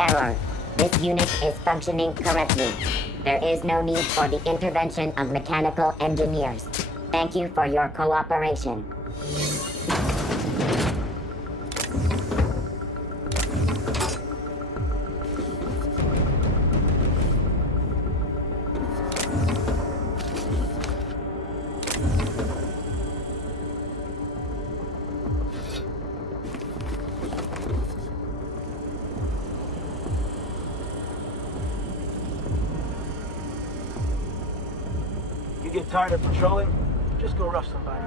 Error. This unit is functioning correctly. There is no need for the intervention of mechanical engineers. Thank you for your cooperation. You get tired of patrolling, just go rough somebody.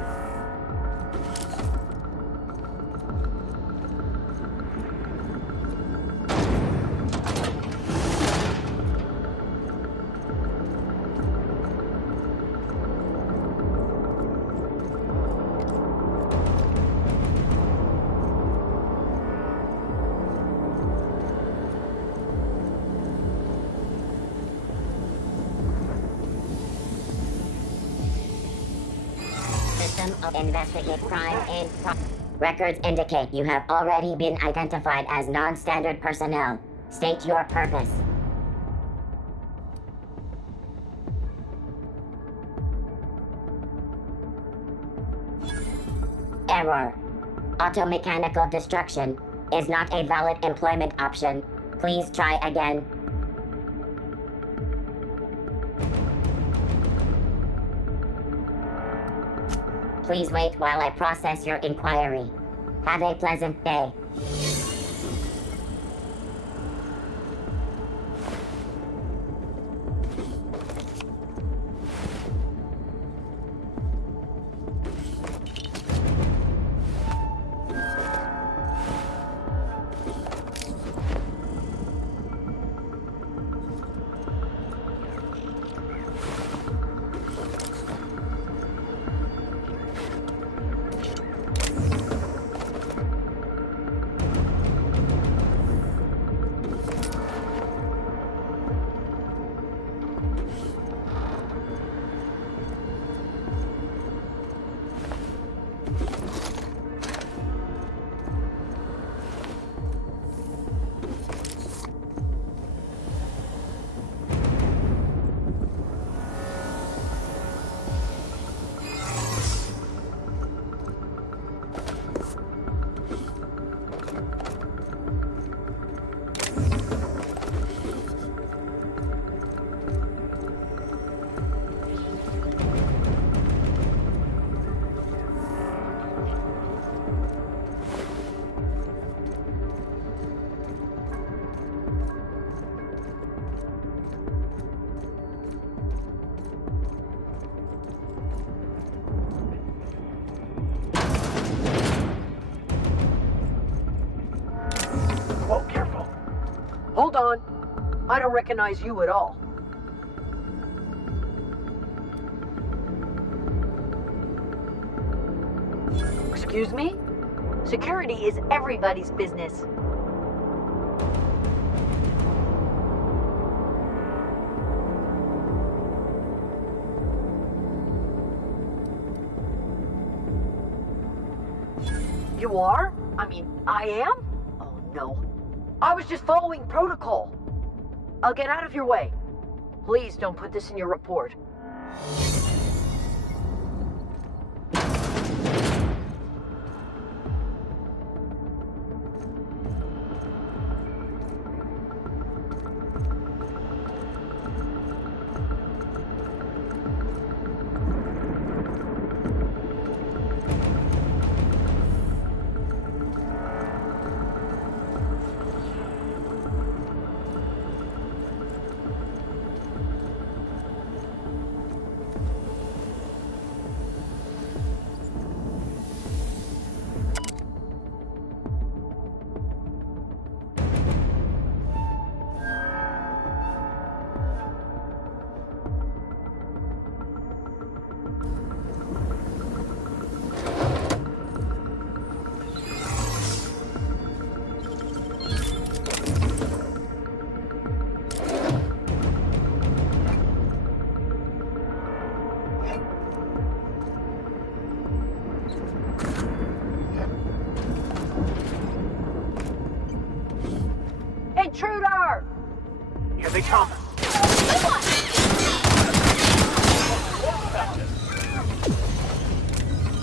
Investigate crime and records indicate you have already been identified as non-standard personnel. State your purpose. Error. Automechanical destruction is not a valid employment option. Please try again. Please wait while I process your inquiry. Have a pleasant day. Hold on. I don't recognize you at all. Excuse me? Security is everybody's business. You are? I mean, I am? Oh no. I was just following protocol. I'll get out of your way. Please don't put this in your report. intruder! Here they come.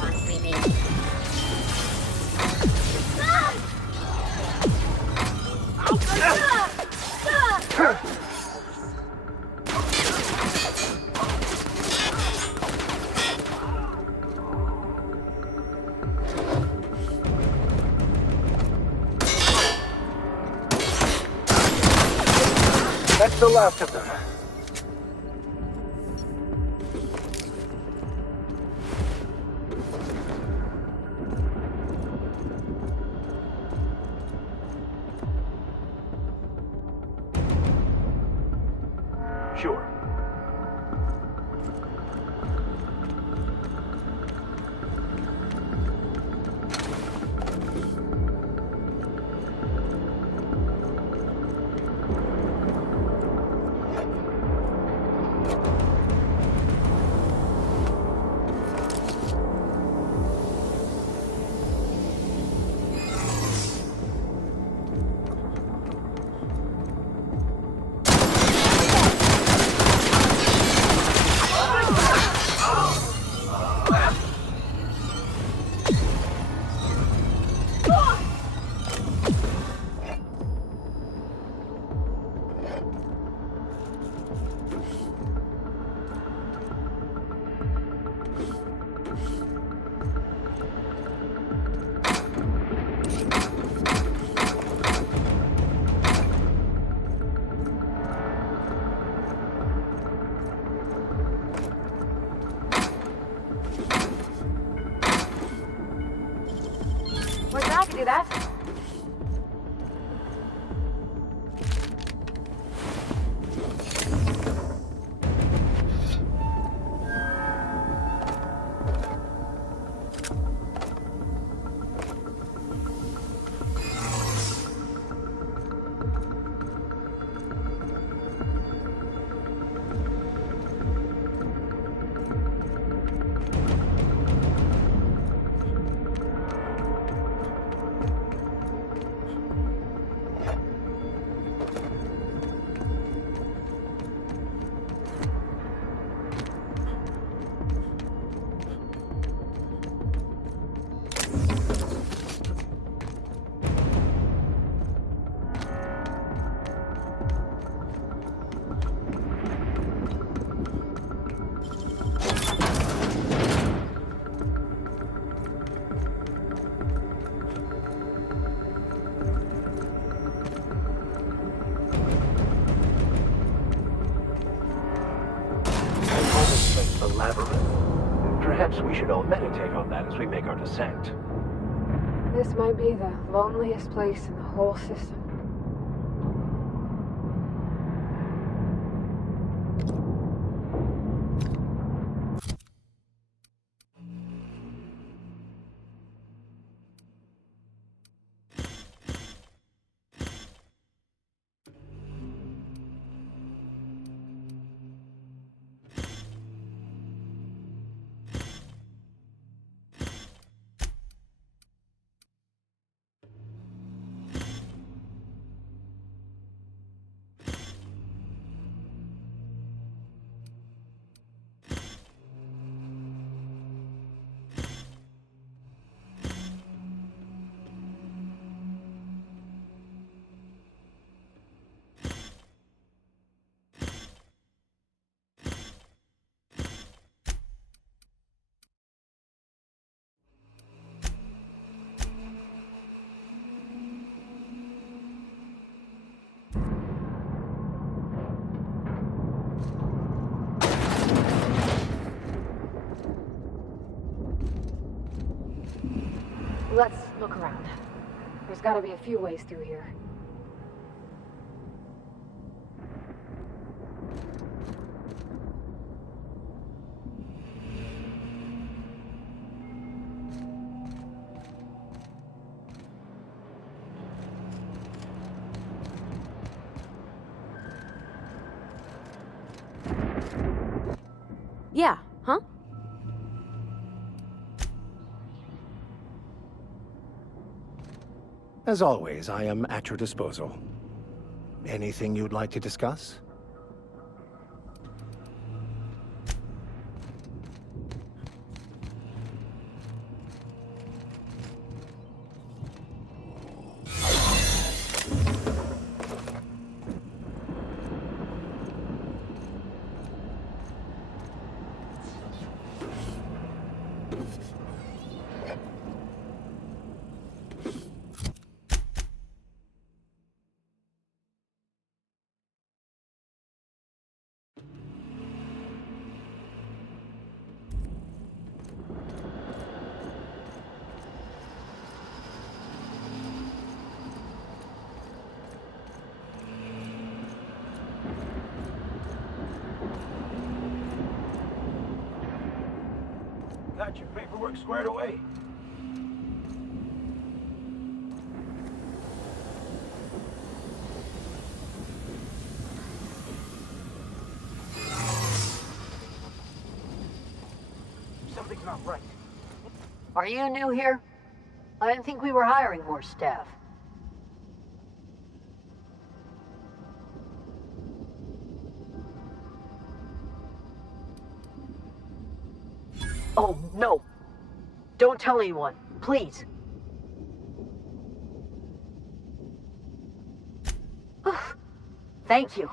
On 3B. That's the last of them. Sure. Where's that? I can do that. The labyrinth. Perhaps we should all meditate on that as we make our descent. This might be the loneliest place in the whole system. Let's look around. There's gotta be a few ways through here. Yeah, huh? As always, I am at your disposal. Anything you'd like to discuss? Got your paperwork squared away. Something's not right. Are you new here? I didn't think we were hiring more staff. Oh, no. Don't tell anyone, please. Thank you.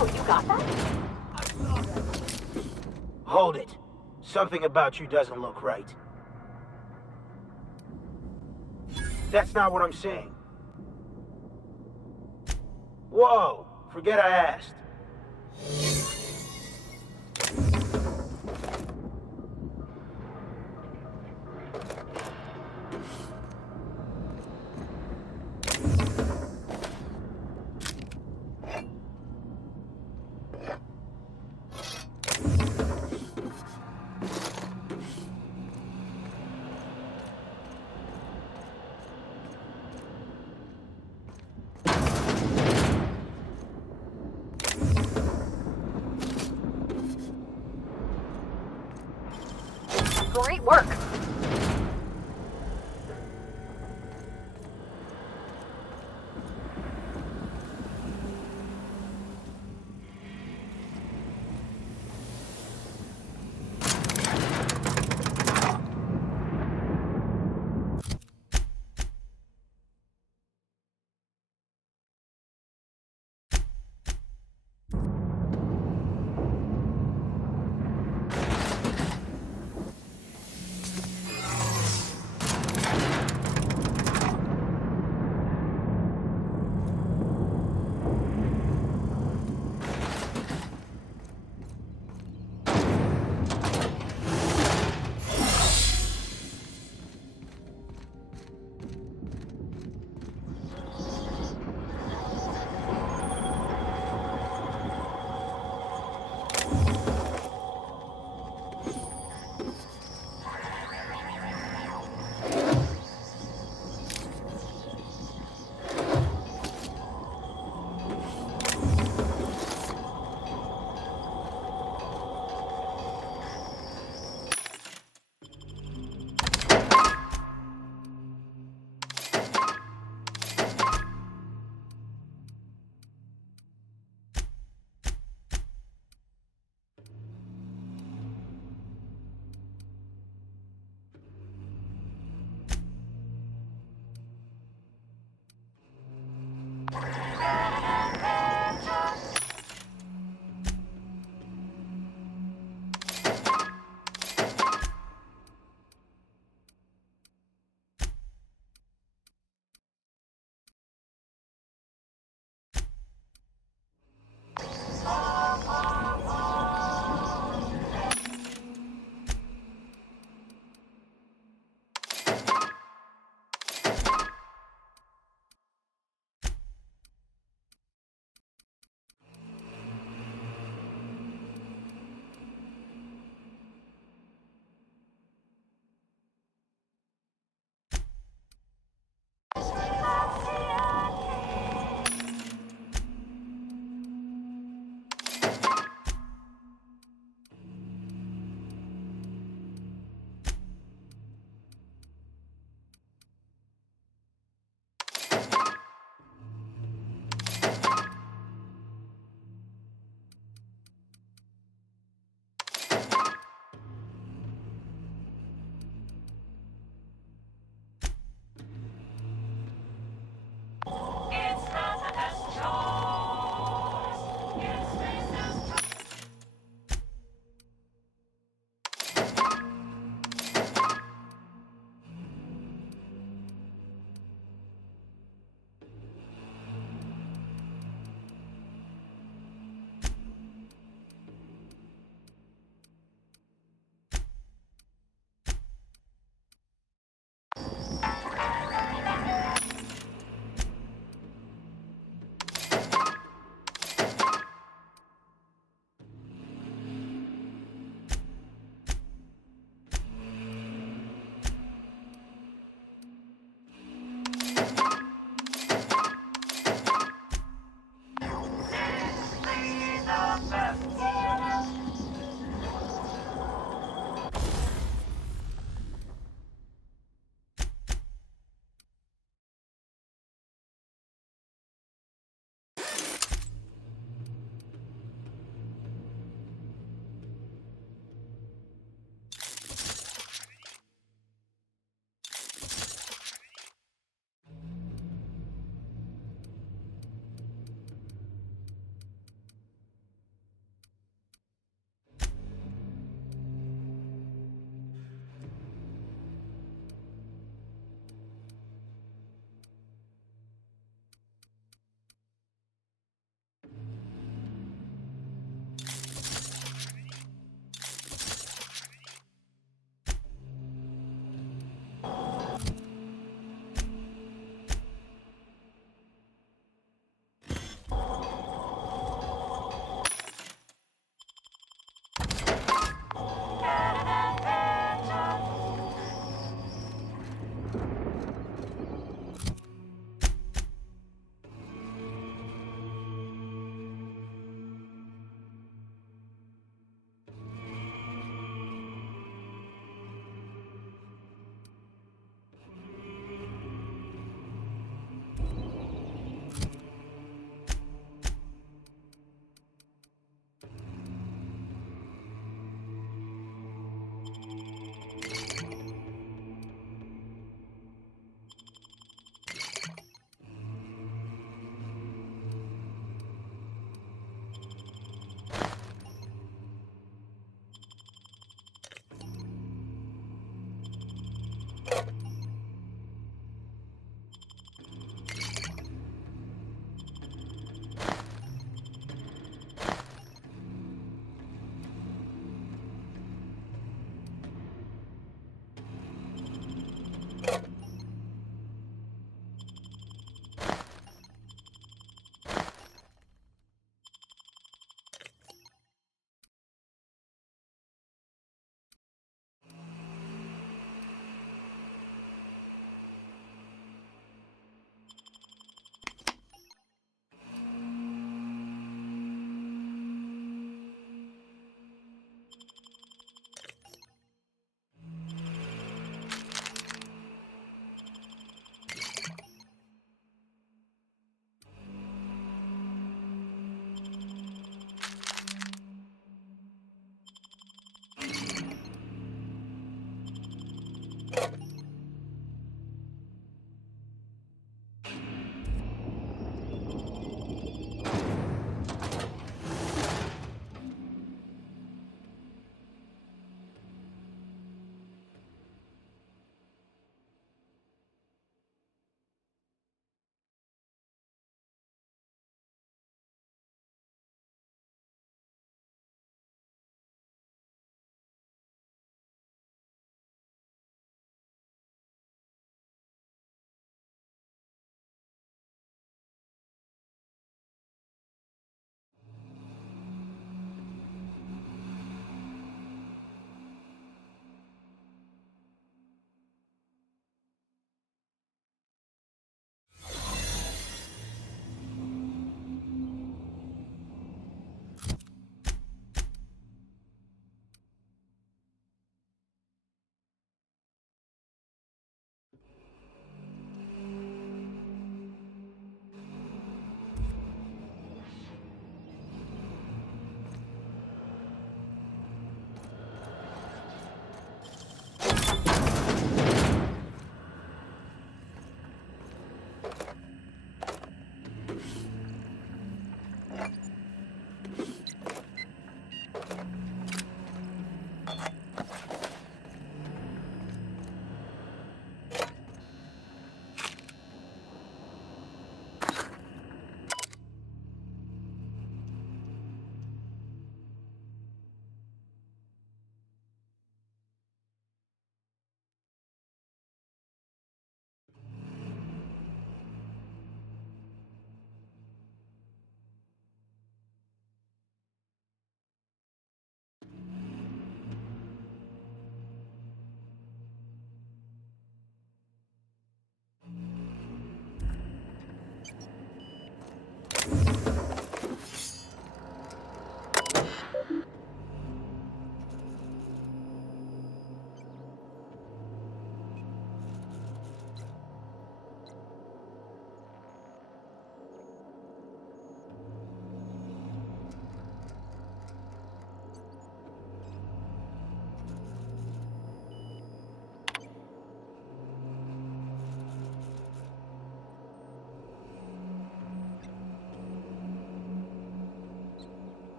Oh, you got that? Hold it. Something about you doesn't look right. That's not what I'm saying. Whoa! Forget I asked. Great work.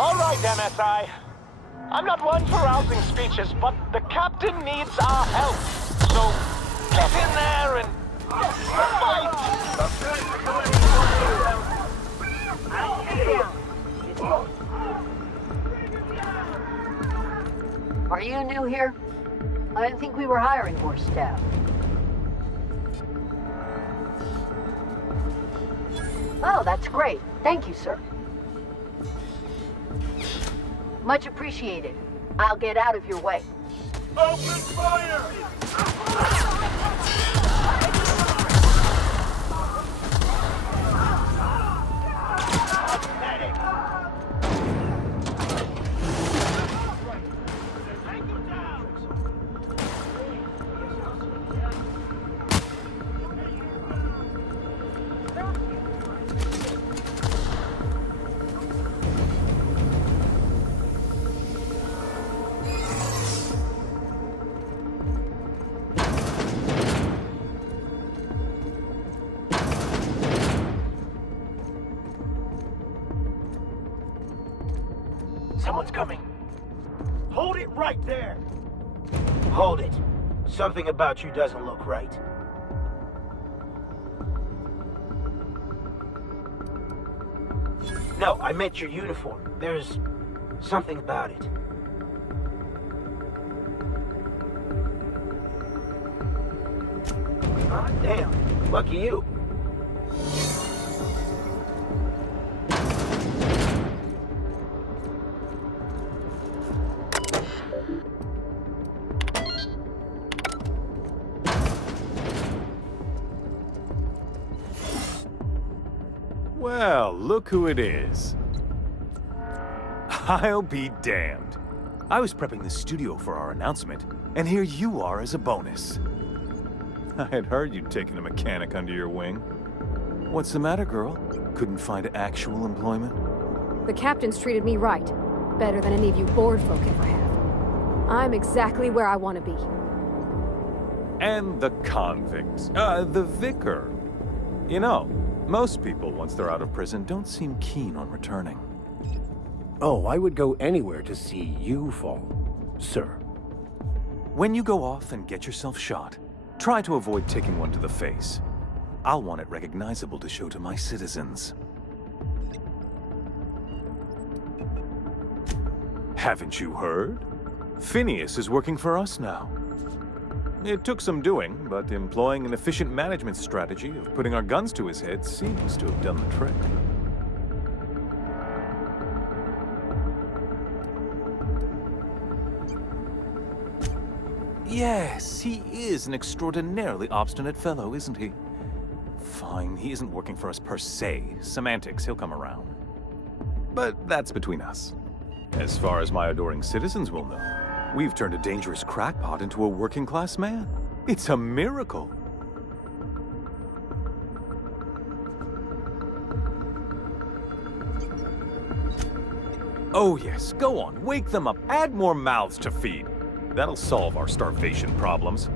All right, MSI. I'm not one for rousing speeches, but the captain needs our help. So, get in there and fight! Are you new here? I didn't think we were hiring more staff. Oh, that's great. Thank you, sir. Much appreciated. I'll get out of your way. Open fire! Someone's coming. Hold it right there! Hold it. Something about you doesn't look right. No, I meant your uniform. There's something about it. Ah, damn. Lucky you. Well, look who it is. I'll be damned. I was prepping the studio for our announcement, and here you are as a bonus. I had heard you'd taken a mechanic under your wing. What's the matter, girl? Couldn't find actual employment? The captain's treated me right. Better than any of you bored folk ever have. I'm exactly where I want to be. And the convict. The vicar. You know, most people, once they're out of prison, don't seem keen on returning. Oh, I would go anywhere to see you fall, sir. When you go off and get yourself shot, try to avoid taking one to the face. I'll want it recognizable to show to my citizens. Haven't you heard? Phineas is working for us now. It took some doing, but employing an efficient management strategy of putting our guns to his head seems to have done the trick. Yes, he is an extraordinarily obstinate fellow, isn't he? Fine, he isn't working for us per se. Semantics, he'll come around. But that's between us. As far as my adoring citizens will know, we've turned a dangerous crackpot into a working-class man. It's a miracle. Oh yes, go on, wake them up, add more mouths to feed. That'll solve our starvation problems.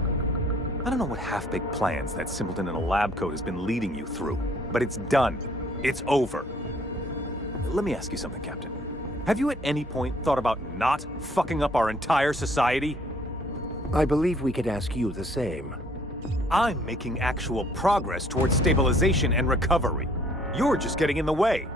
I don't know what half-baked plans that simpleton in a lab coat has been leading you through, but it's done. It's over. Let me ask you something, Captain. Have you at any point thought about not fucking up our entire society? I believe we could ask you the same. I'm making actual progress towards stabilization and recovery. You're just getting in the way.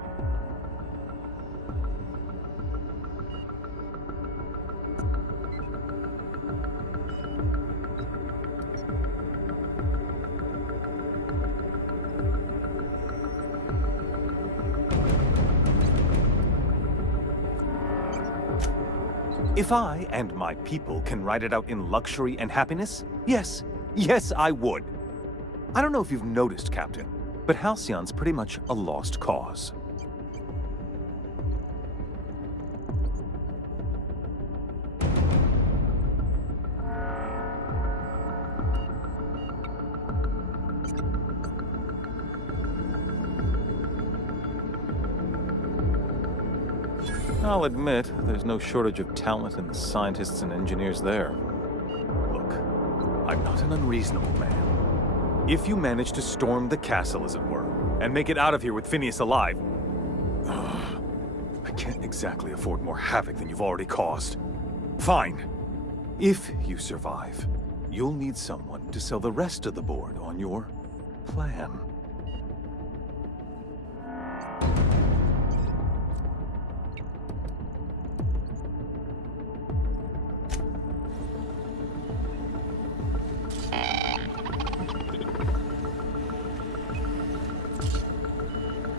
If I and my people can ride it out in luxury and happiness, yes, I would. I don't know if you've noticed, Captain, but Halcyon's pretty much a lost cause. I'll admit, there's no shortage of talent in the scientists and engineers there. Look, I'm not an unreasonable man. If you manage to storm the castle, as it were, and make it out of here with Phineas alive, I can't exactly afford more havoc than you've already caused. Fine. If you survive, you'll need someone to sell the rest of the board on your plan.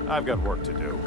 I've got work to do.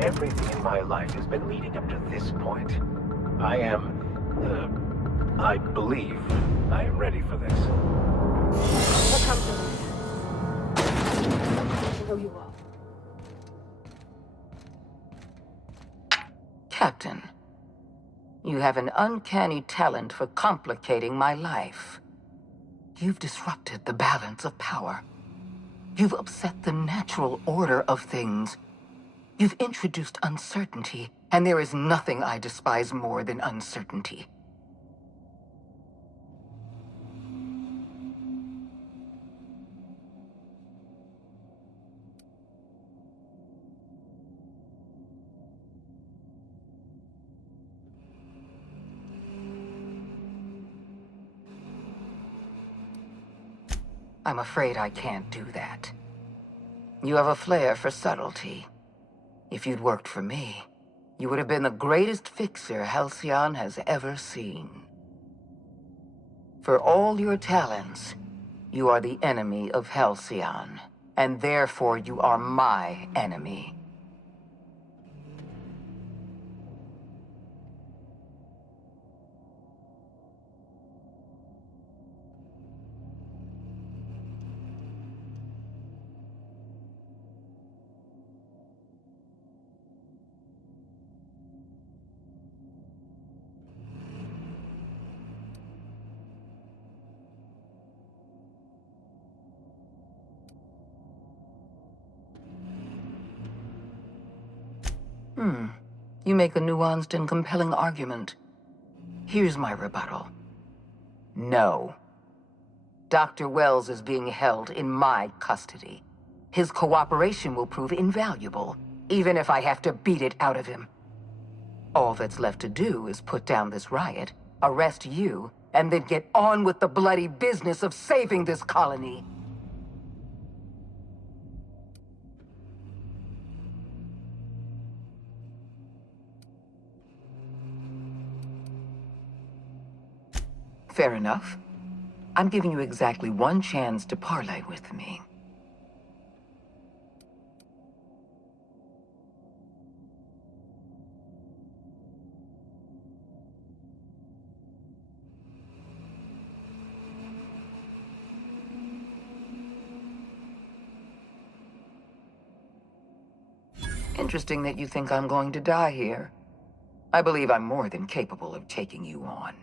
Everything in my life has been leading up to this point. I believe I am ready for this. What comes to I know you will. Captain, you have an uncanny talent for complicating my life. You've disrupted the balance of power. You've upset the natural order of things. You've introduced uncertainty, and there is nothing I despise more than uncertainty. I'm afraid I can't do that. You have a flair for subtlety. If you'd worked for me, you would have been the greatest fixer Halcyon has ever seen. For all your talents, you are the enemy of Halcyon, and therefore you are my enemy. You make a nuanced and compelling argument. Here's my rebuttal. No. Dr. Wells is being held in my custody. His cooperation will prove invaluable, even if I have to beat it out of him. All that's left to do is put down this riot, arrest you, and then get on with the bloody business of saving this colony. Fair enough. I'm giving you exactly one chance to parley with me. Interesting that you think I'm going to die here. I believe I'm more than capable of taking you on.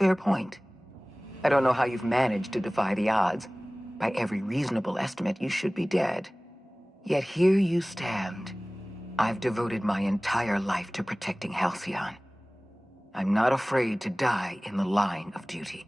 Fair point. I don't know how you've managed to defy the odds. By every reasonable estimate, you should be dead. Yet here you stand. I've devoted my entire life to protecting Halcyon. I'm not afraid to die in the line of duty.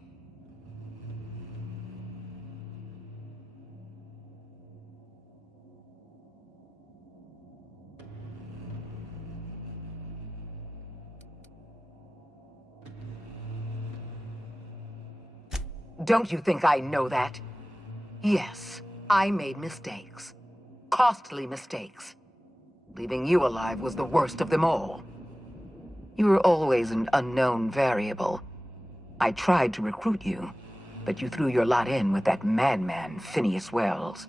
Don't you think I know that? Yes, I made mistakes. Costly mistakes. Leaving you alive was the worst of them all. You were always an unknown variable. I tried to recruit you, but you threw your lot in with that madman, Phineas Wells.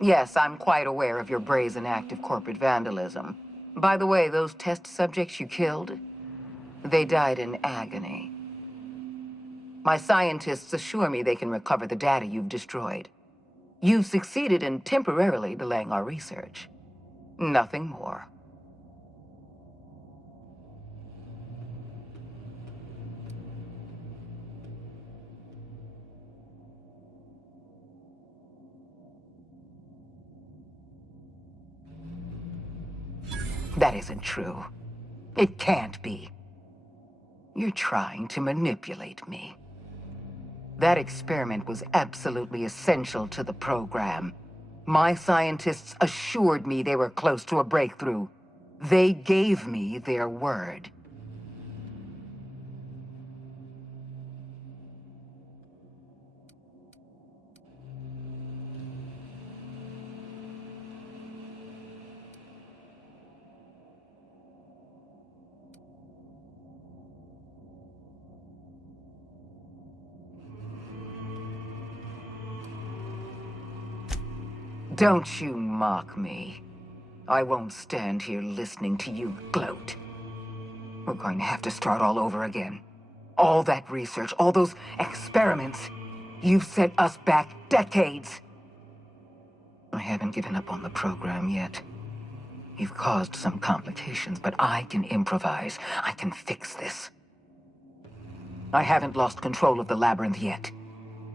Yes, I'm quite aware of your brazen act of corporate vandalism. By the way, those test subjects you killed, they died in agony. My scientists assure me they can recover the data you've destroyed. You've succeeded in temporarily delaying our research. Nothing more. That isn't true. It can't be. You're trying to manipulate me. That experiment was absolutely essential to the program. My scientists assured me they were close to a breakthrough. They gave me their word. Don't you mock me. I won't stand here listening to you gloat. We're going to have to start all over again. All that research, all those experiments. You've set us back decades. I haven't given up on the program yet. You've caused some complications, but I can improvise. I can fix this. I haven't lost control of the labyrinth yet.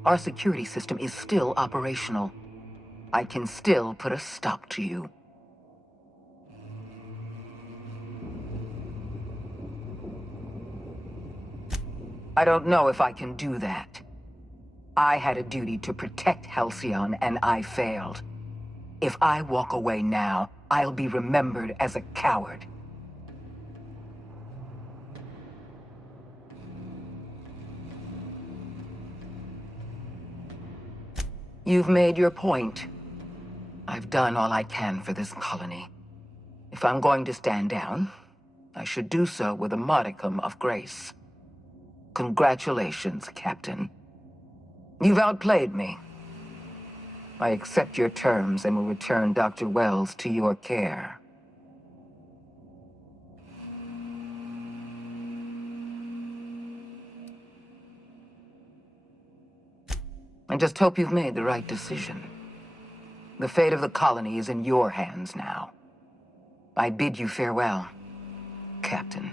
Our security system is still operational. I can still put a stop to you. I don't know if I can do that. I had a duty to protect Halcyon, and I failed. If I walk away now, I'll be remembered as a coward. You've made your point. I've done all I can for this colony. If I'm going to stand down, I should do so with a modicum of grace. Congratulations, Captain. You've outplayed me. I accept your terms and will return Dr. Wells to your care. I just hope you've made the right decision. The fate of the colony is in your hands now. I bid you farewell, Captain.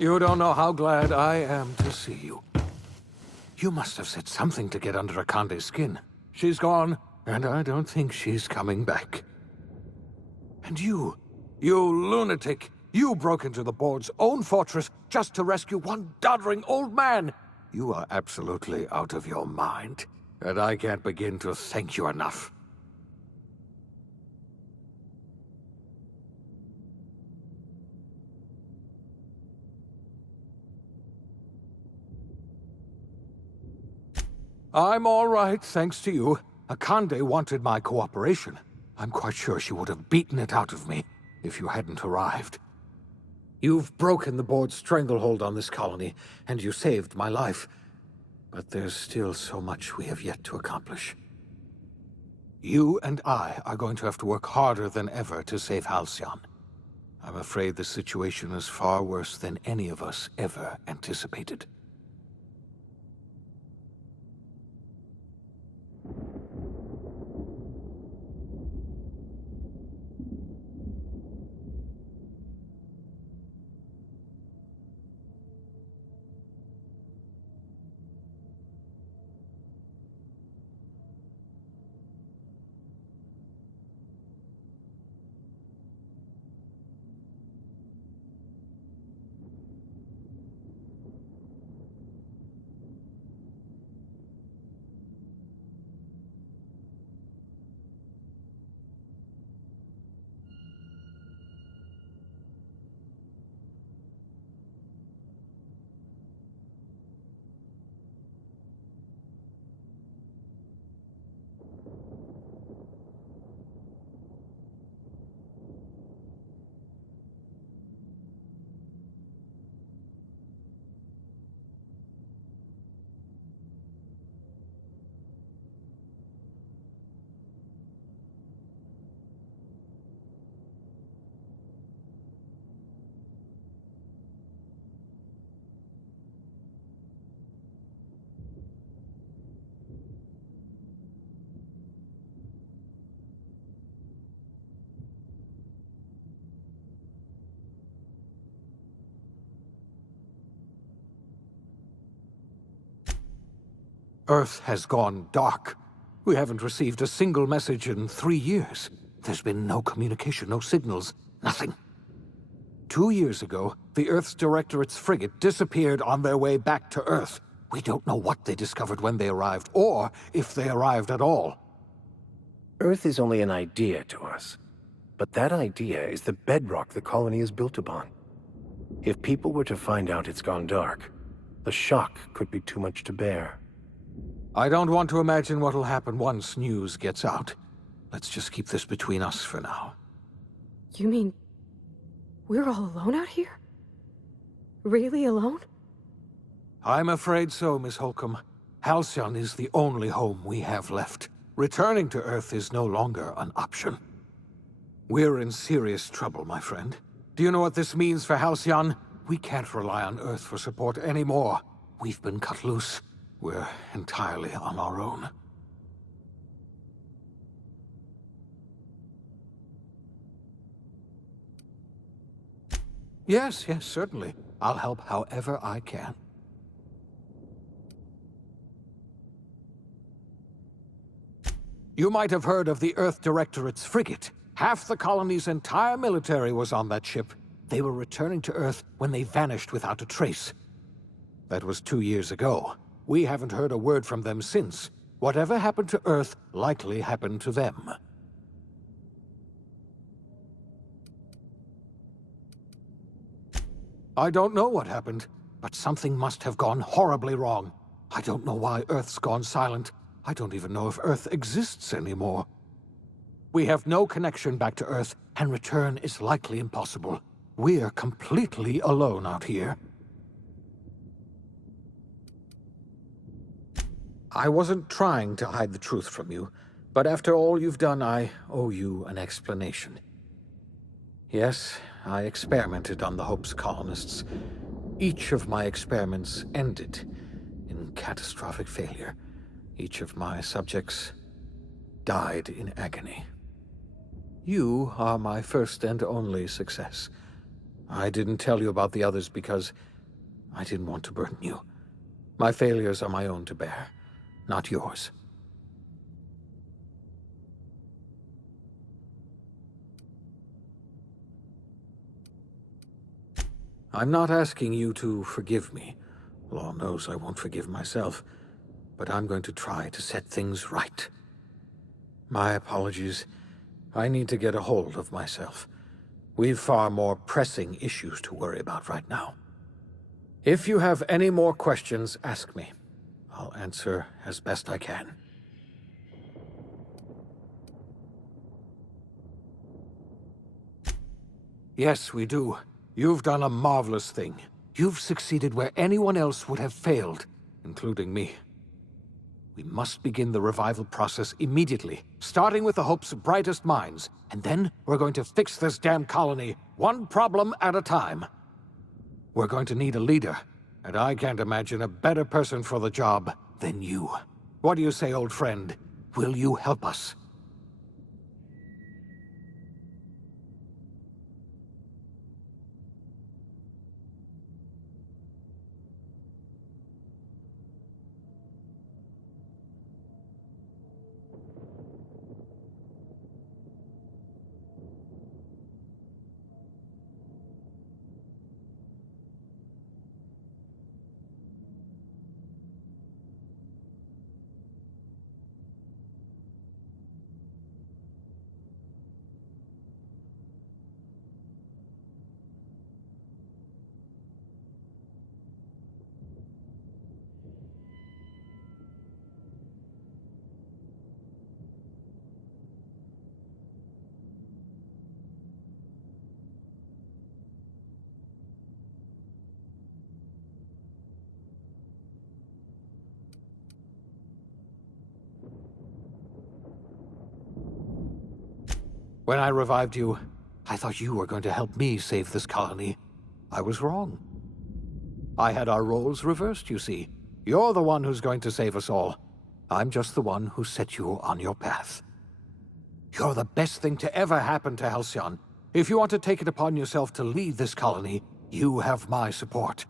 You don't know how glad I am to see you. You must have said something to get under Akande's skin. She's gone, and I don't think she's coming back. And you lunatic, you broke into the board's own fortress just to rescue one doddering old man. You are absolutely out of your mind, and I can't begin to thank you enough. I'm all right, thanks to you. Akande wanted my cooperation. I'm quite sure she would have beaten it out of me if you hadn't arrived. You've broken the board's stranglehold on this colony, and you saved my life. But there's still so much we have yet to accomplish. You and I are going to have to work harder than ever to save Halcyon. I'm afraid the situation is far worse than any of us ever anticipated. Earth has gone dark. We haven't received a single message in 3 years. There's been no communication, no signals, nothing. 2 years ago, the Earth's Directorate's frigate disappeared on their way back to Earth. We don't know what they discovered when they arrived, or if they arrived at all. Earth is only an idea to us. But that idea is the bedrock the colony is built upon. If people were to find out it's gone dark, the shock could be too much to bear. I don't want to imagine what'll happen once news gets out. Let's just keep this between us for now. You mean we're all alone out here? Really alone? I'm afraid so, Miss Holcomb. Halcyon is the only home we have left. Returning to Earth is no longer an option. We're in serious trouble, my friend. Do you know what this means for Halcyon? We can't rely on Earth for support anymore. We've been cut loose. We're entirely on our own. Yes, certainly. I'll help however I can. You might have heard of the Earth Directorate's frigate. Half the colony's entire military was on that ship. They were returning to Earth when they vanished without a trace. That was 2 years ago. We haven't heard a word from them since. Whatever happened to Earth likely happened to them. I don't know what happened, but something must have gone horribly wrong. I don't know why Earth's gone silent. I don't even know if Earth exists anymore. We have no connection back to Earth, and return is likely impossible. We're completely alone out here. I wasn't trying to hide the truth from you, but after all you've done, I owe you an explanation. Yes, I experimented on the Hope's colonists. Each of my experiments ended in catastrophic failure. Each of my subjects died in agony. You are my first and only success. I didn't tell you about the others because I didn't want to burden you. My failures are my own to bear, not yours. I'm not asking you to forgive me. Law knows I won't forgive myself. But I'm going to try to set things right. My apologies. I need to get a hold of myself. We've far more pressing issues to worry about right now. If you have any more questions, ask me. I'll answer as best I can. Yes, we do. You've done a marvelous thing. You've succeeded where anyone else would have failed, including me. We must begin the revival process immediately, starting with the Hope's brightest minds, and then we're going to fix this damn colony, one problem at a time. We're going to need a leader, and I can't imagine a better person for the job than you. What do you say, old friend? Will you help us? When I revived you, I thought you were going to help me save this colony. I was wrong. I had our roles reversed, you see. You're the one who's going to save us all. I'm just the one who set you on your path. You're the best thing to ever happen to Halcyon. If you want to take it upon yourself to lead this colony, you have my support.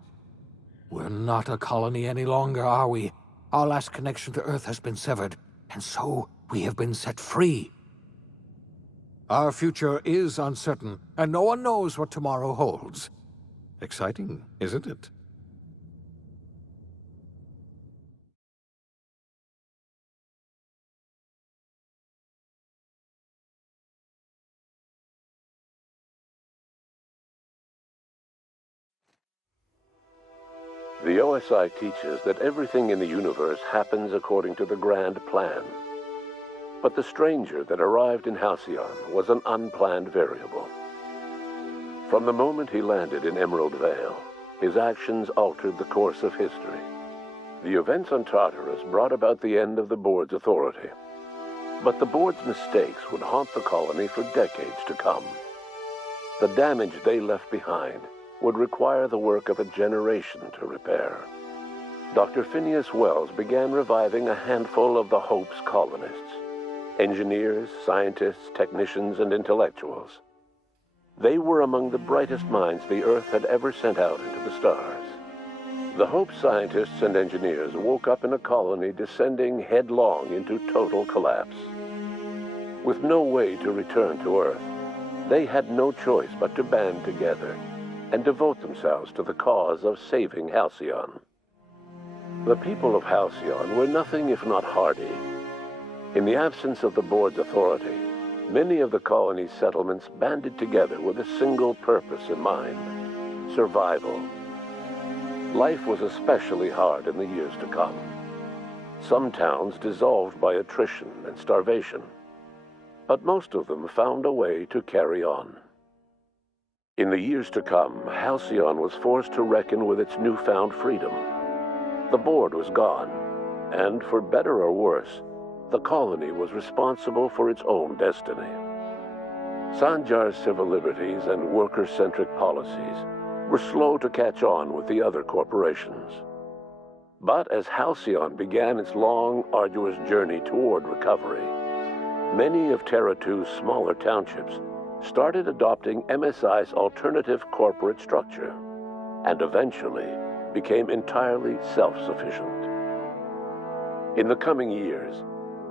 We're not a colony any longer, are we? Our last connection to Earth has been severed, and so we have been set free. Our future is uncertain, and no one knows what tomorrow holds. Exciting, isn't it? The OSI teaches that everything in the universe happens according to the grand plan. But the stranger that arrived in Halcyon was an unplanned variable. From the moment he landed in Emerald Vale, his actions altered the course of history. The events on Tartarus brought about the end of the Board's authority. But the board's mistakes would haunt the colony for decades to come. The damage they left behind would require the work of a generation to repair. Dr. Phineas Wells began reviving a handful of the Hope's colonists: engineers, scientists, technicians, and intellectuals. They were among the brightest minds the Earth had ever sent out into the stars. The Hope scientists and engineers woke up in a colony descending headlong into total collapse. With no way to return to Earth, they had no choice but to band together and devote themselves to the cause of saving Halcyon. The people of Halcyon were nothing if not hardy. In the absence of the board's authority, many of the colony's settlements banded together with a single purpose in mind: survival. Life was especially hard in the years to come. Some towns dissolved by attrition and starvation, but most of them found a way to carry on. In the years to come, Halcyon was forced to reckon with its newfound freedom. The board was gone, and for better or worse, the colony was responsible for its own destiny. Sanjar's civil liberties and worker-centric policies were slow to catch on with the other corporations. But as Halcyon began its long, arduous journey toward recovery, many of Terra 2's smaller townships started adopting MSI's alternative corporate structure, and eventually became entirely self-sufficient. In the coming years,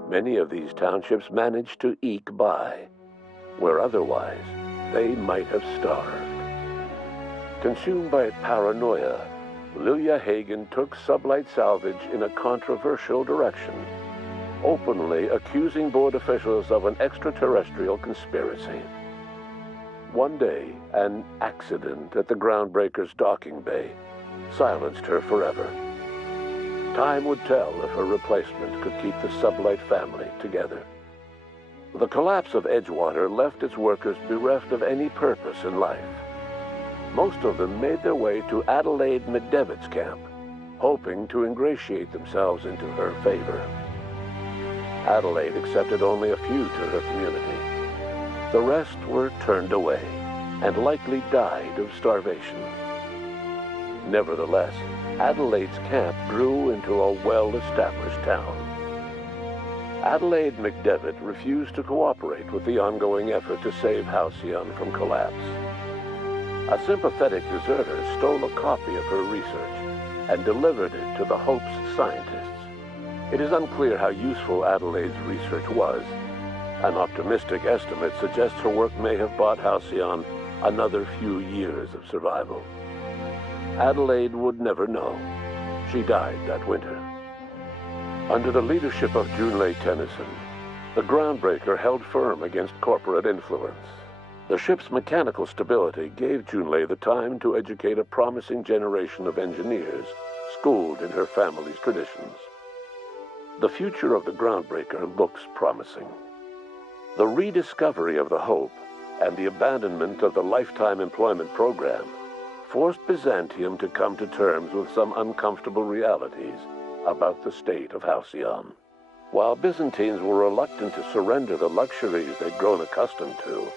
many of these townships managed to eke by, where otherwise they might have starved. Consumed by paranoia, Lilia Hagen took Sublight Salvage in a controversial direction, openly accusing board officials of an extraterrestrial conspiracy. One day, an accident at the Groundbreaker's docking bay silenced her forever. Time would tell if her replacement could keep the Sublight family together. The collapse of Edgewater left its workers bereft of any purpose in life. Most of them made their way to Adelaide McDevitt's camp, hoping to ingratiate themselves into her favor. Adelaide accepted only a few to her community. The rest were turned away and likely died of starvation. Nevertheless, Adelaide's camp grew into a well-established town. Adelaide McDevitt refused to cooperate with the ongoing effort to save Halcyon from collapse. A sympathetic deserter stole a copy of her research and delivered it to the Hope's scientists. It is unclear how useful Adelaide's research was. An optimistic estimate suggests her work may have bought Halcyon another few years of survival. Adelaide would never know. She died that winter. Under the leadership of Junlei Tennyson, the Groundbreaker held firm against corporate influence. The ship's mechanical stability gave Junlei the time to educate a promising generation of engineers, schooled in her family's traditions. The future of the Groundbreaker looks promising. The rediscovery of the Hope and the abandonment of the lifetime employment program forced Byzantium to come to terms with some uncomfortable realities about the state of Halcyon. While Byzantines were reluctant to surrender the luxuries they'd grown accustomed to,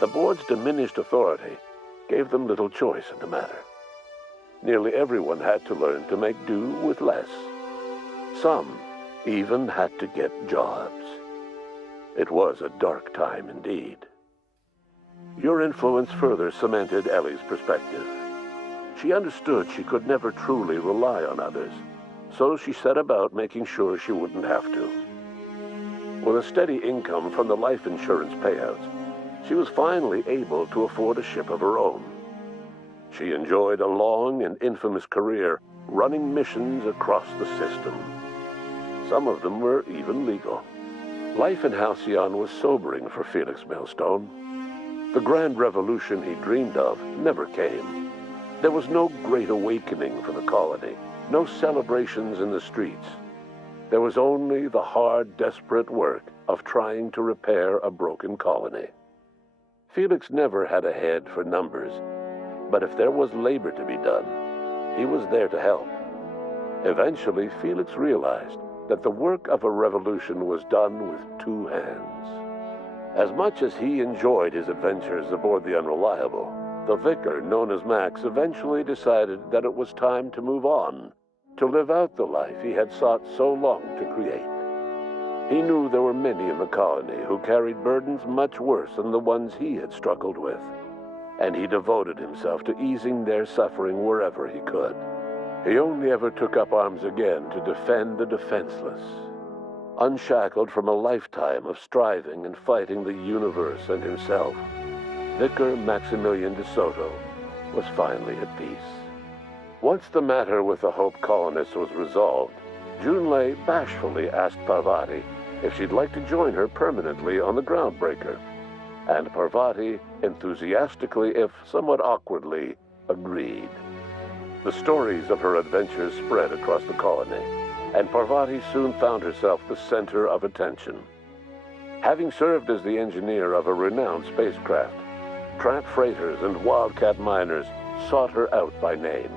the board's diminished authority gave them little choice in the matter. Nearly everyone had to learn to make do with less. Some even had to get jobs. It was a dark time indeed. Your influence further cemented Ellie's perspective. She understood she could never truly rely on others, so she set about making sure she wouldn't have to. With a steady income from the life insurance payouts, she was finally able to afford a ship of her own. She enjoyed a long and infamous career running missions across the system. Some of them were even legal. Life in Halcyon was sobering for Felix Millstone. The grand revolution he dreamed of never came. There was no great awakening for the colony, no celebrations in the streets. There was only the hard, desperate work of trying to repair a broken colony. Felix never had a head for numbers, but if there was labor to be done, he was there to help. Eventually, Felix realized that the work of a revolution was done with two hands. As much as he enjoyed his adventures aboard the Unreliable, the vicar, known as Max, eventually decided that it was time to move on, to live out the life he had sought so long to create. He knew there were many in the colony who carried burdens much worse than the ones he had struggled with, and he devoted himself to easing their suffering wherever he could. He only ever took up arms again to defend the defenseless. Unshackled from a lifetime of striving and fighting the universe and himself, Vicar Maximilian de Soto was finally at peace. Once the matter with the Hope colonists was resolved, Junlei bashfully asked Parvati if she'd like to join her permanently on the Groundbreaker, and Parvati enthusiastically, if somewhat awkwardly, agreed. The stories of her adventures spread across the colony, and Parvati soon found herself the center of attention. Having served as the engineer of a renowned spacecraft, tramp freighters and wildcat miners sought her out by name,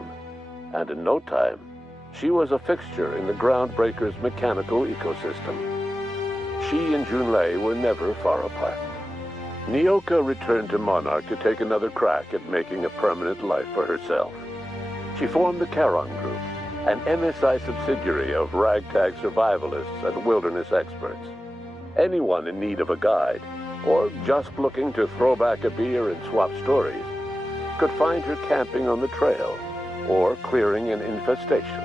and in no time, she was a fixture in the Groundbreaker's mechanical ecosystem. She and Junlei were never far apart. Nyoka returned to Monarch to take another crack at making a permanent life for herself. She formed the Charon Group, an MSI subsidiary of ragtag survivalists and wilderness experts. Anyone in need of a guide, or just looking to throw back a beer and swap stories, could find her camping on the trail or clearing an infestation.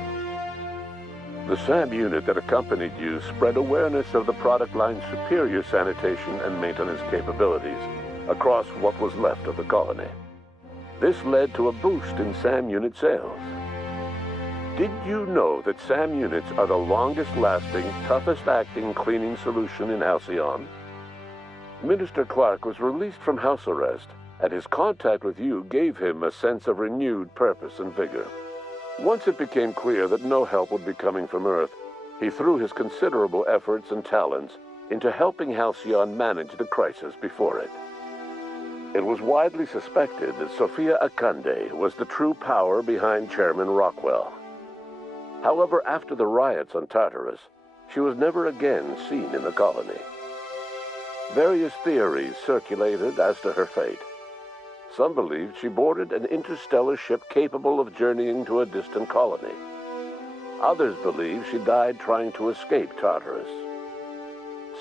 The SAM unit that accompanied you spread awareness of the product line's superior sanitation and maintenance capabilities across what was left of the colony. This led to a boost in SAM unit sales. Did you know that SAM units are the longest-lasting, toughest-acting cleaning solution in Halcyon? Minister Clark was released from house arrest, and his contact with you gave him a sense of renewed purpose and vigor. Once it became clear that no help would be coming from Earth, he threw his considerable efforts and talents into helping Halcyon manage the crisis before it. It was widely suspected that Sophia Akande was the true power behind Chairman Rockwell. However, after the riots on Tartarus, she was never again seen in the colony. Various theories circulated as to her fate. Some believed she boarded an interstellar ship capable of journeying to a distant colony. Others believed she died trying to escape Tartarus.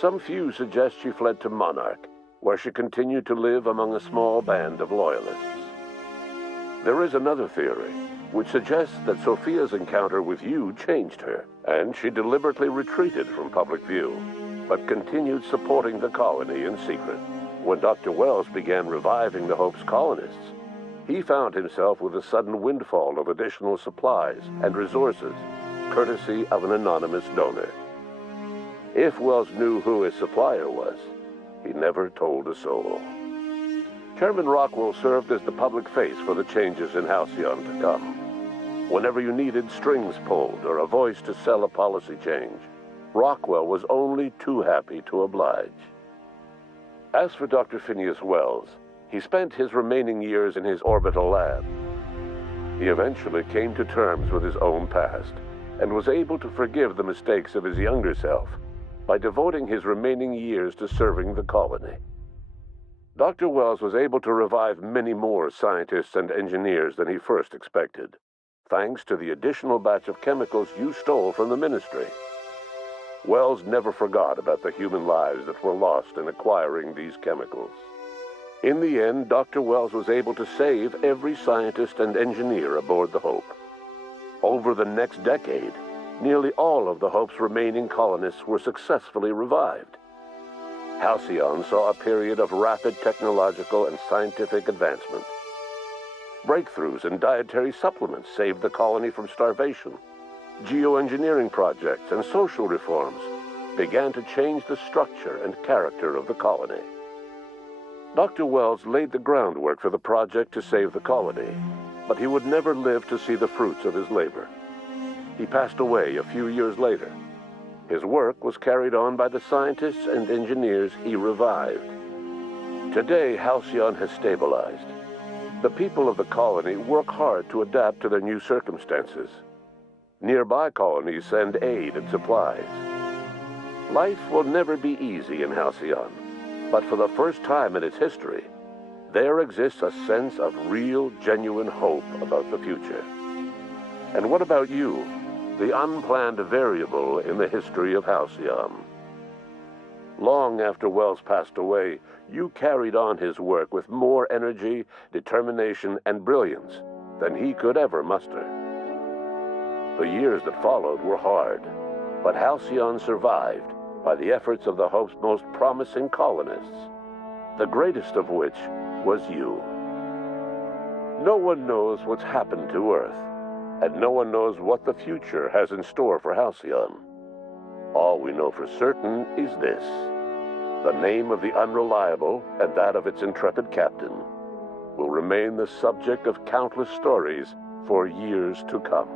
Some few suggest she fled to Monarch, where she continued to live among a small band of loyalists. There is another theory, which suggests that Sophia's encounter with you changed her, and she deliberately retreated from public view, but continued supporting the colony in secret. When Dr. Wells began reviving the Hope's colonists, he found himself with a sudden windfall of additional supplies and resources, courtesy of an anonymous donor. If Wells knew who his supplier was, he never told a soul. Chairman Rockwell served as the public face for the changes in Halcyon to come. Whenever you needed strings pulled or a voice to sell a policy change, Rockwell was only too happy to oblige. As for Dr. Phineas Wells, he spent his remaining years in his orbital lab. He eventually came to terms with his own past and was able to forgive the mistakes of his younger self by devoting his remaining years to serving the colony. Dr. Wells was able to revive many more scientists and engineers than he first expected, thanks to the additional batch of chemicals you stole from the Ministry. Wells never forgot about the human lives that were lost in acquiring these chemicals. In the end, Dr. Wells was able to save every scientist and engineer aboard the Hope. Over the next decade, nearly all of the Hope's remaining colonists were successfully revived. Halcyon saw a period of rapid technological and scientific advancement. Breakthroughs in dietary supplements saved the colony from starvation. Geoengineering projects and social reforms began to change the structure and character of the colony. Dr. Wells laid the groundwork for the project to save the colony, but he would never live to see the fruits of his labor. He passed away a few years later. His work was carried on by the scientists and engineers he revived. Today, Halcyon has stabilized. The people of the colony work hard to adapt to their new circumstances. Nearby colonies send aid and supplies. Life will never be easy in Halcyon, but for the first time in its history, there exists a sense of real, genuine hope about the future. And what about you, the unplanned variable in the history of Halcyon? Long after Wells passed away, you carried on his work with more energy, determination, and brilliance than he could ever muster. The years that followed were hard, but Halcyon survived by the efforts of the Hope's most promising colonists, the greatest of which was you. No one knows what's happened to Earth, and no one knows what the future has in store for Halcyon. All we know for certain is this: the name of the Unreliable and that of its intrepid captain will remain the subject of countless stories for years to come.